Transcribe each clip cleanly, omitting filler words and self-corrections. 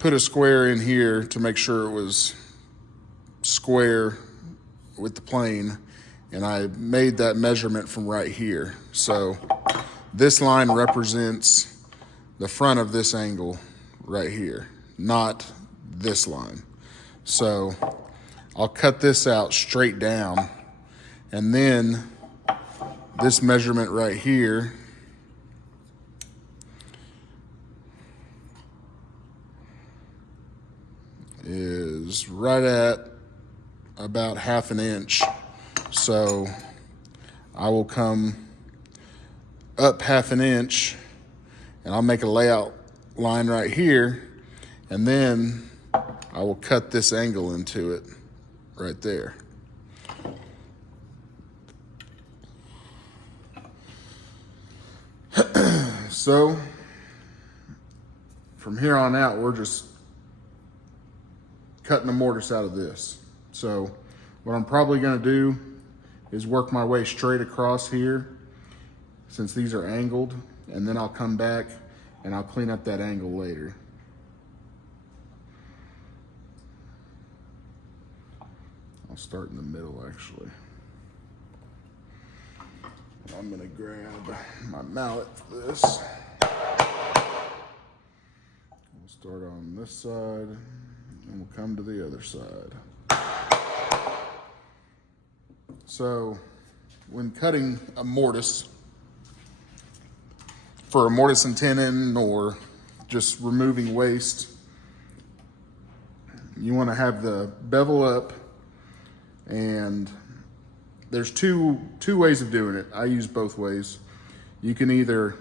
put a square in here to make sure it was square with the plane, and I made that measurement from right here. So this line represents the front of this angle right here, not this line. So I'll cut this out straight down, and then this measurement right here is right at about 1/2 inch. So I will come up 1/2 inch, and I'll make a layout line right here, and then I will cut this angle into it right there. So from here on out, we're just cutting the mortise out of this. So what I'm probably going to do is work my way straight across here, since these are angled, and then I'll come back and I'll clean up that angle later. I'll start in the middle, actually. I'm going to grab my mallet for this. We'll start on this side, and we'll come to the other side. So when cutting a mortise, for a mortise and tenon or just removing waste, you want to have the bevel up, and there's two ways of doing it. I use both ways. You can either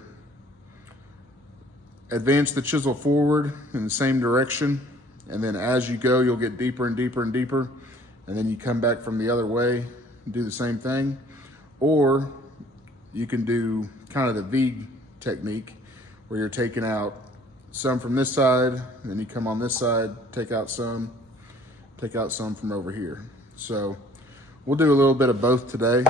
advance the chisel forward in the same direction, and then as you go, you'll get deeper and deeper and deeper, and then you come back from the other way and do the same thing. Or you can do kind of the V technique, where you're taking out some from this side, and then you come on this side, take out some from over here. So we'll do a little bit of both today.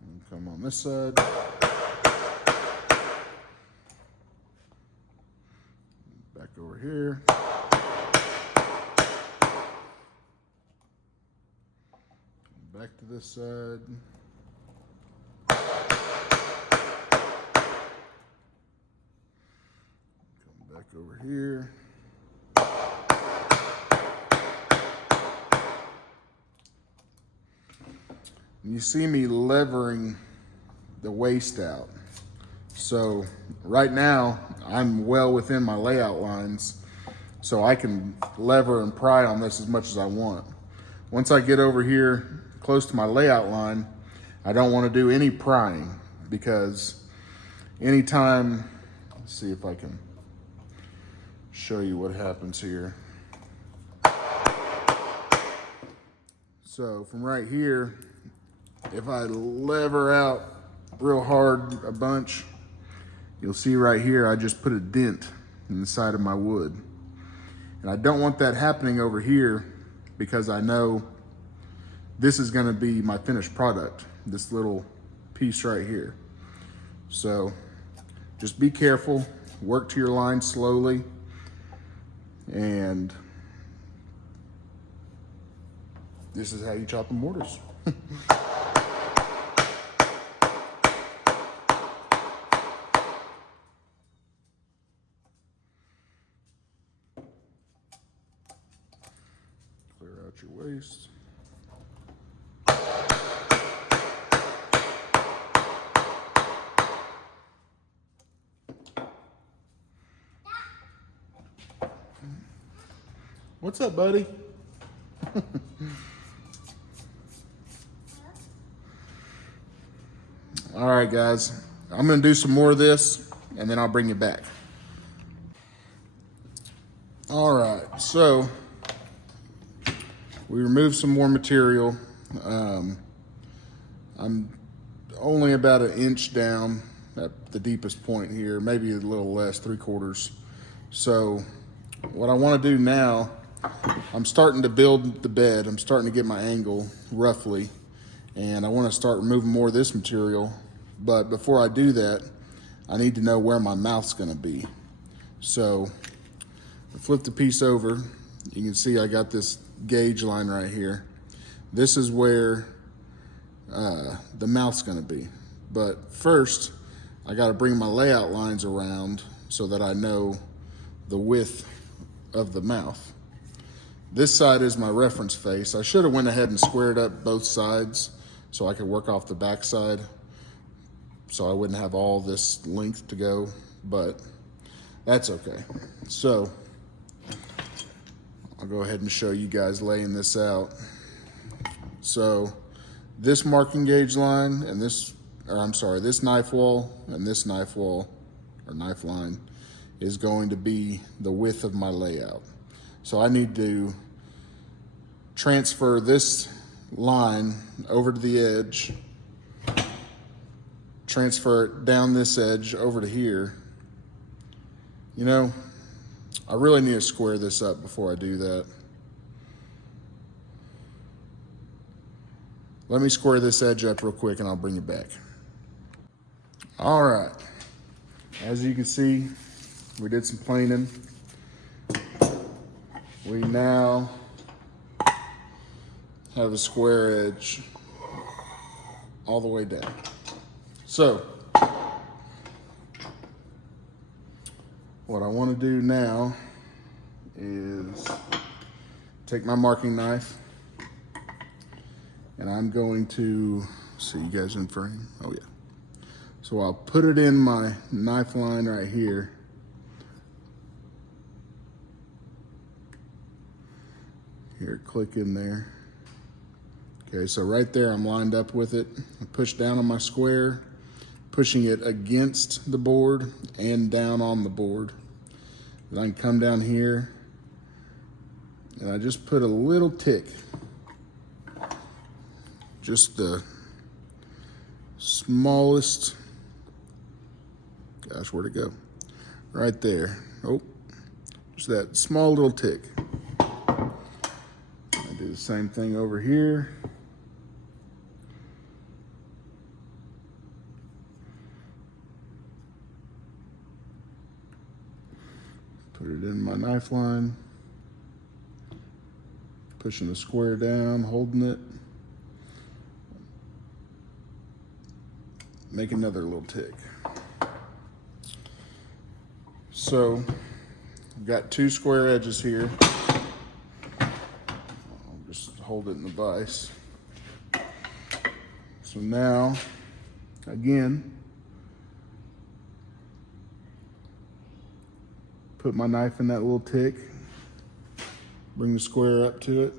And come on this side. Back over here. Back to this side. Come back over here. And you see me levering the waste out. So right now I'm well within my layout lines, so I can lever and pry on this as much as I want. Once I get over here close to my layout line, I don't want to do any prying, because anytime, let's see if I can show you what happens here. So from right here, if I lever out real hard a bunch, you'll see right here I just put a dent in the side of my wood. And I don't want that happening over here, because I know this is going to be my finished product, this little piece right here. So just be careful, work to your line slowly, and this is how you chop a mortise. Clear out your waste. What's up, buddy? All right, guys. I'm gonna do some more of this, and then I'll bring you back. All right, so we removed some more material. I'm only about 1 inch down at the deepest point here, maybe a little less, 3/4. So what I want to do now, I'm starting to build the bed. I'm starting to get my angle roughly, and I want to start removing more of this material. But before I do that, I need to know where my mouth's gonna be. So I flip the piece over. You can see I got this gauge line right here. This is where the mouth's gonna be. But first, I gotta bring my layout lines around so that I know the width of the mouth. This side is my reference face. I should have went ahead and squared up both sides so I could work off the back side, so I wouldn't have all this length to go, but that's okay. So I'll go ahead and show you guys laying this out. So this marking gauge line and this knife wall and this knife wall or knife line is going to be the width of my layout. So I need to transfer this line over to the edge, transfer it down this edge over to here. You know, I really need to square this up before I do that. Let me square this edge up real quick and I'll bring it back. All right, as you can see, we did some planing. We now have a square edge all the way down. So what I want to do now is take my marking knife and I'm going to see you guys in frame. Oh yeah. So I'll put it in my knife line right here. Here, click in there. Okay, so right there I'm lined up with it. I push down on my square, pushing it against the board and down on the board. Then I can come down here and I just put a little tick, just the smallest, gosh, where'd it go? Right there. Oh, just that small little tick. I do the same thing over here. Put it in my knife line, pushing the square down, holding it. Make another little tick. So I've got two square edges here. I'll just hold it in the vise. So now, again, put my knife in that little tick, bring the square up to it,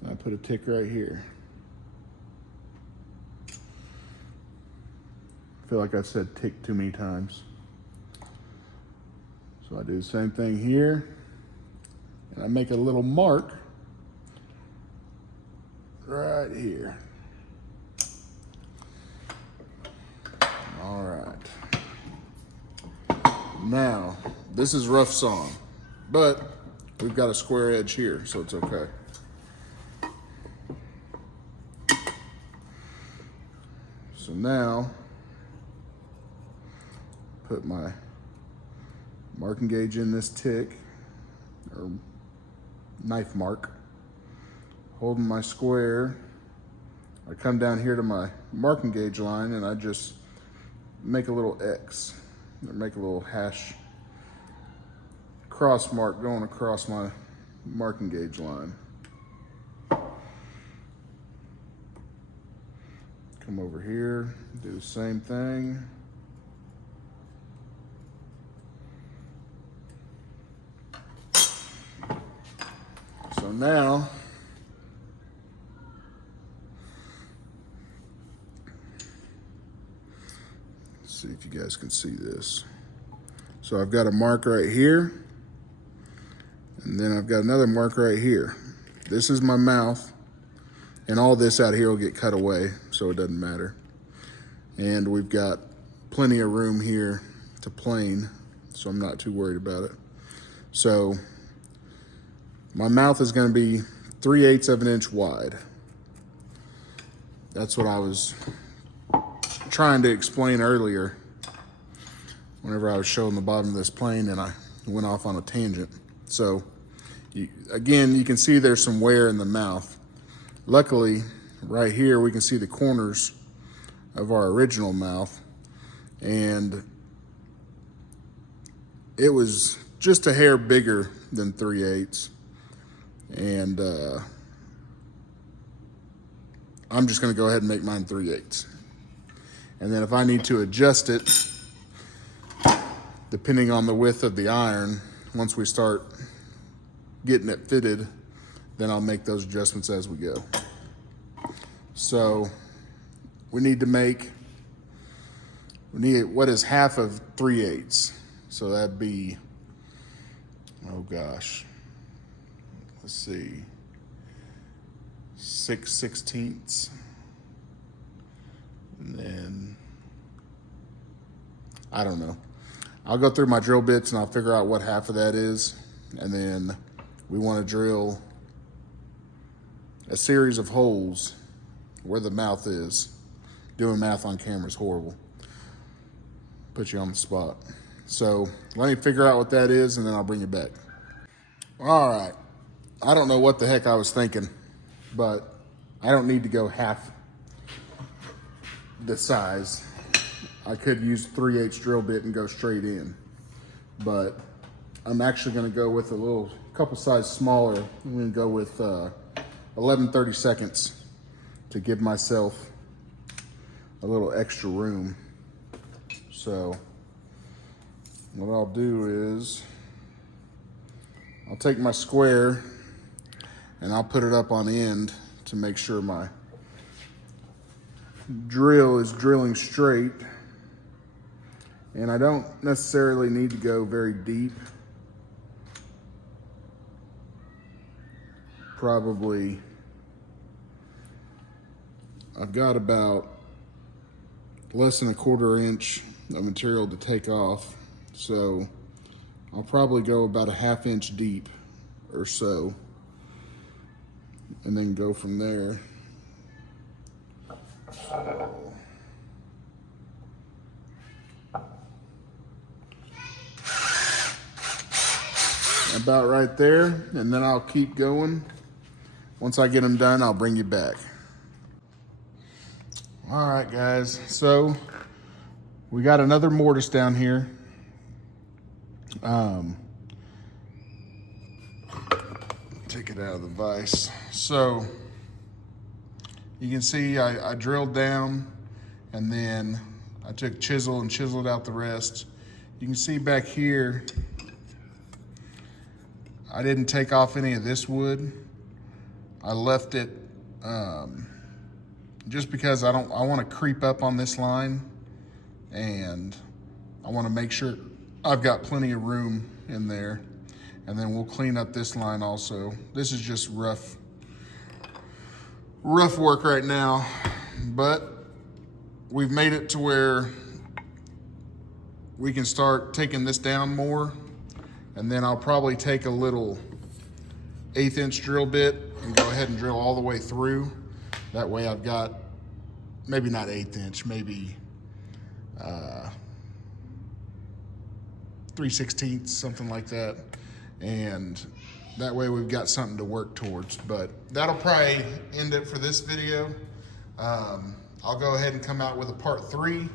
and I put a tick right here. I feel like I've said tick too many times. So I do the same thing here, and I make a little mark right here. All right. Now, this is rough sawing, but we've got a square edge here, so it's okay. So now, put my marking gauge in this tick, or knife mark, holding my square. I come down here to my marking gauge line and I just make a little X, or make a little hash cross mark going across my marking gauge line. Come over here, do the same thing. So now, let's see if you guys can see this. So I've got a mark right here, and then I've got another mark right here. This is my mouth, and all this out here will get cut away, so it doesn't matter. And we've got plenty of room here to plane, so I'm not too worried about it. So my mouth is going to be 3/8 of an inch wide. That's what I was trying to explain earlier. whenever I was showing the bottom of this plane and I went off on a tangent. So again, you can see there's some wear in the mouth. Luckily, right here, we can see the corners of our original mouth, and it was just a hair bigger than 3/8. And I'm just gonna go ahead and make mine 3/8. And then if I need to adjust it, depending on the width of the iron, once we start getting it fitted, then I'll make those adjustments as we go. So we need what is half of 3/8. So that'd be, oh gosh, let's see, 6/16. And then, I don't know. I'll go through my drill bits and I'll figure out what half of that is. And then we want to drill a series of holes where the mouth is. Doing math on camera is horrible. Put you on the spot. So let me figure out what that is and then I'll bring you back. All right. I don't know what the heck I was thinking, but I don't need to go half the size. I could use 3/8 drill bit and go straight in, but I'm actually going to go with a couple size smaller. I'm going to go with 11/32 to give myself a little extra room. So what I'll do is I'll take my square and I'll put it up on end to make sure my drill is drilling straight. And I don't necessarily need to go very deep. Probably, I've got about less than 1/4 inch of material to take off. So I'll probably go about a 1/2 inch deep or so, and then go from there. About right there, and then I'll keep going. Once I get them done, I'll bring you back. All right, guys, so we got another mortise down here. Take it out of the vise. So you can see I drilled down, and then I took chisel and chiseled out the rest. You can see back here, I didn't take off any of this wood. I left it just because I want to creep up on this line, and I want to make sure I've got plenty of room in there. And then we'll clean up this line also. This is just rough work right now, but we've made it to where we can start taking this down more. And then I'll probably take a little 1/8 inch drill bit and go ahead and drill all the way through. That way I've got, maybe not 1/8 inch, maybe 3/16, something like that. And that way we've got something to work towards. But that'll probably end it for this video. I'll go ahead and come out with a part 3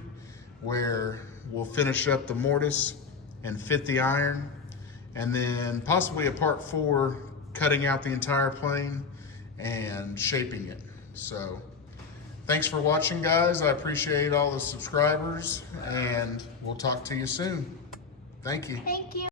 where we'll finish up the mortise and fit the iron. And then possibly a part 4, cutting out the entire plane and shaping it. So thanks for watching, guys. I appreciate all the subscribers, and we'll talk to you soon. Thank you. Thank you.